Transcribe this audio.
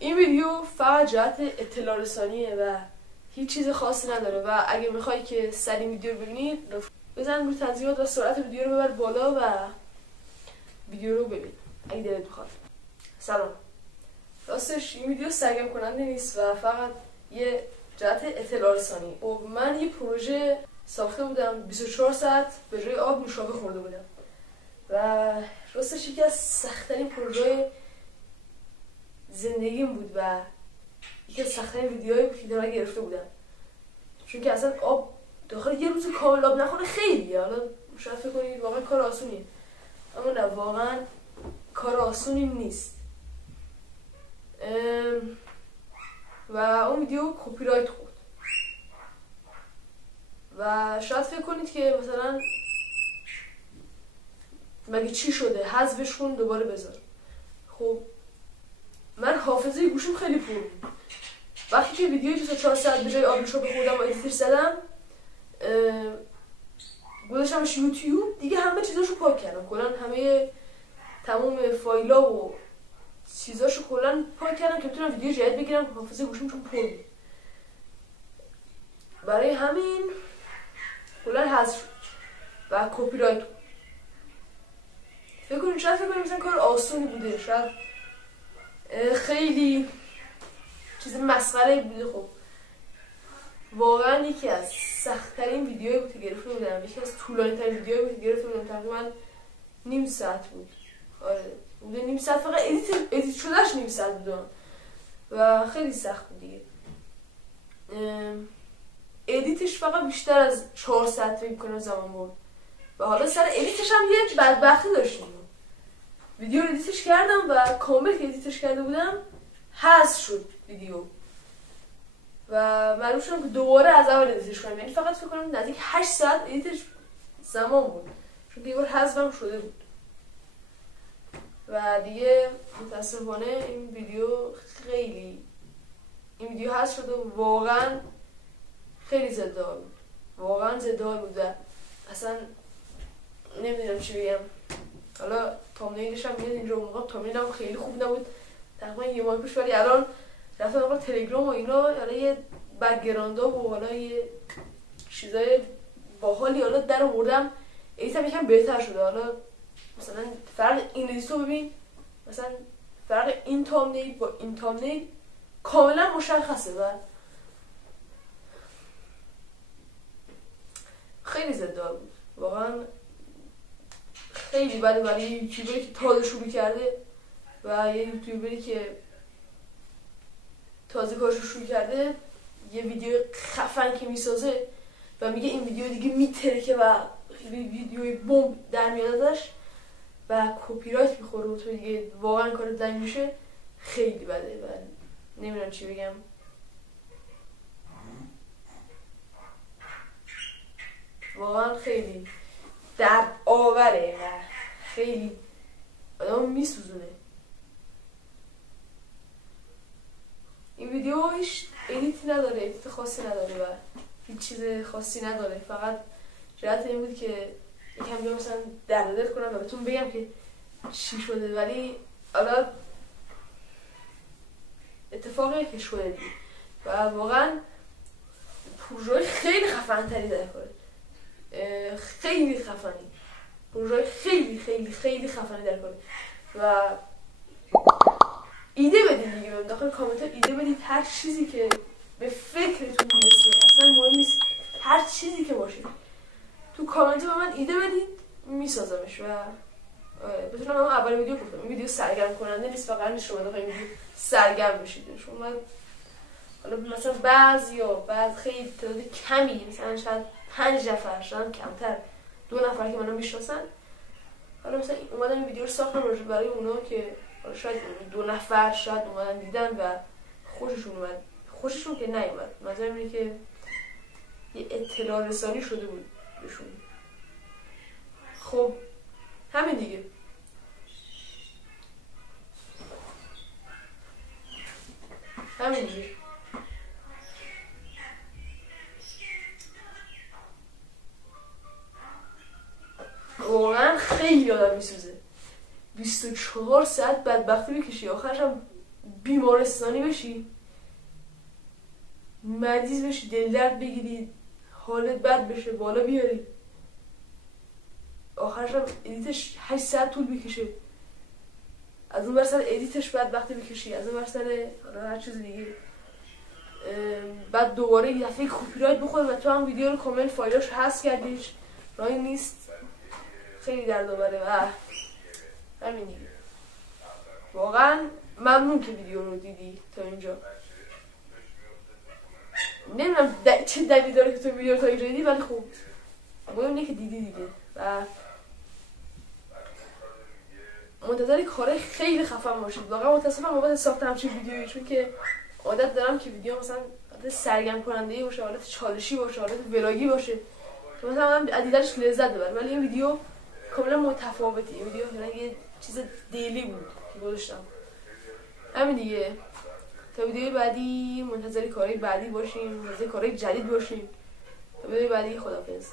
این ویدیو فقط جهت اطلاع رسانیه و هیچ چیز خاصی نداره و اگه میخوای که سریع ویدیو رو ببینید بزن روی تنظیمات و سرعت ویدیو رو ببر بالا و ویدیو رو ببین اگه دلت بخواد. سلام. راستش این ویدیو سرگرم کننده نیست و فقط یه جهت اطلاع رسانی. من یه پروژه ساخته بودم 24 ساعت به جای آب نوشابه خورده بودم و راستش یکی از سخت‌ترین پروژه‌های زندگیم بود و یکی از سخت‌ترین ویدیوهایی بود که دارم گرفته بودم، چون که اصلا آب داخل یه روز کامل آب نخوره خیلیه. حالا شاید فکر کنید واقعا کار آسونیه، اما نه، واقعا کار آسونی نیست. و اون ویدیو کپی رایت خورد و شاید فکر کنید که مثلا مگه چی شده، حذفش کن دوباره بذار. خب من حافظه گوشیم خیلی پر بود. وقتی که ویدیوی 24 ساعت به جای آبشو بخوردم و ادیتش زدم گذاشتمش یوتیوب، دیگه همه چیزاشو پاک کردم، کلا همه تمام فایلا و چیزاشو کلا پاک کردم که بتونم ویدیو جدید بگیرم. حافظه گوشیم چون پر بود، برای همین کلا حذف شد و کپی رایت. فکر کنید مثلا کار آسونی بوده، شاید خیلی چیز مسخره بوده. خب واقعا یکی از سخت‌ترین ویدیوهایی بود که گرفته بودم، یکی از طولانی‌ترین ویدیوهایی بود که گرفته بودم، تقریبا نیم ساعت بود. آره بوده نیم ساعت، فقط ادیت شدهش نیم ساعت بود و خیلی سخت بود دیگه. ادیتش فقط بیشتر از 4 ساعت فکر کنم زمان برد و حالا سر ادیتش هم یه بدبختی داشتیم. ویدیو ادیتش کردم و کامل که ادیتش کرده بودم حذف شد ویدیو و معلوم شدم که دوباره از اول ادیتش کنم. یعنی فقط فکر کنم نزدیک 8 ساعت ادیتش زمان بود، چون یه بار حذفم شده بود و دیگه متاسفانه این ویدیو حذف شده و واقعا خیلی ضددار بود، واقعا ضددار بود و اصلا نمیدونم چی بگم. حالا تامنیلش هم میاد اینجا، اون موقع تامنیلم خیلی خوب نبود تقریبا یه ماه پیش، ولی الان رفتم آقا تلگرام و اینا، حالا یه بک‌گراندها و حالا یه چیزای باحالی حالا در آوردم، ادیتم یکم بهتر شده. حالا مثلا فرق این ادیتو ببین، مثلا فرق این تامنیل با این تامنیل کاملا مشخصه و خیلی ضددار بود. واقعا خیلی بده برای یه یوتیوبری که تازه شروع کرده و یه یوتیوبری که تازه کارشو شروع کرده یه ویدیو خفن که میسازه و میگه این ویدیو دیگه میترکه و ویدیوی بمب در میاد ازش و کپی رایت میخوره و تو دیگه واقعا کارت زنگ میشه، خیلی بده و نمیدونم چی بگم. واقعا خیلی درد آوره و خیلی آدم میسوزونه. این ویدیو هیچ ادیتی نداره، ادیت خاصی نداره و هیچ چیز خاصی نداره، فقط جهت این بود که یکم بیا مثلا دل کنم و بهتون بگم که چی شده. ولی حالا اتفاقی که شده دید و واقعا پروژه خیلی خفن تری در کاره، خیلی خفنی، پروژه خیلی خیلی خیلی خفنی در کاره و ایده بدید دیگه، داخل کامنت ایده بدید، هر چیزی که به فکرتون میرسه، اصلا مهم نیست، هر چیزی که باشه تو کامنت به من ایده بدید، میسازمش و بتونم هم اول ویدیو گفتم این ویدیو سرگرم کننده نیست و قرار نیست شما داخل این ویدیو سرگرم بشید. شما حالا مثلا بعض خیلی تعداد کمی، مثلا شاید 5 نفر، شاید کمتر 2 نفر که منو میشناسن، حالا مثلا اومدن این ویدیو رو ساختم راجع برای اونا که شاید 2 نفر شاید اومدن دیدن و خوششون اومد، خوششون که نیومد، منظورم اینه که یه اطلاع رسانی شده بود بهشون. خب همین دیگه. واقعا خیلی آدم میسوزه. 24 ساعت بدبختی بکشی، آخرش هم بیمارستانی بشی، مریض بشی، دل درد بگیری، حالت بد بشه، بالا بیاری، آخرش هم ادیتش 8 ساعت طول بکشه، از اون برسر ادیتش بعد وقتی بکشی، از اون برسر هر چیز دیگه، بعد دوباره یه دفعه کپی رایت بخوره و تو هم ویدیو رو کامل فایلاش حذف کردیش، راهی نیست، خیلی دردآوره و همین دیگه. واقعا ممنون که ویدیو رو دیدی تا اینجا. نمیدونم چه دلیلی داره که تو ویدیو رو تا اینجا دیدی، ولی خب مهم اینه که دیدی دیگه و منتظر کارهای خیلی خفن باشید. واقعا متاسفم بابت ساخت همچین ویدیویی، چون که عادت دارم که ویدیو مثلا حالت سرگرم کننده باشه، حالت چالشی باشه، حالت ولاگی باشه که مثلا آدم دیدنش لذت ببره، ولی این ویدیو کاملا متفاوته. این ویدیو مثلا یه چیز دیلی بود که گذاشتم. همین دیگه، تا ویدیوی بعدی منتظر کارهای بعدی باشیم، منتظر کارهای جدید باشیم. تا ویدیوی بعدی، خداحافظ.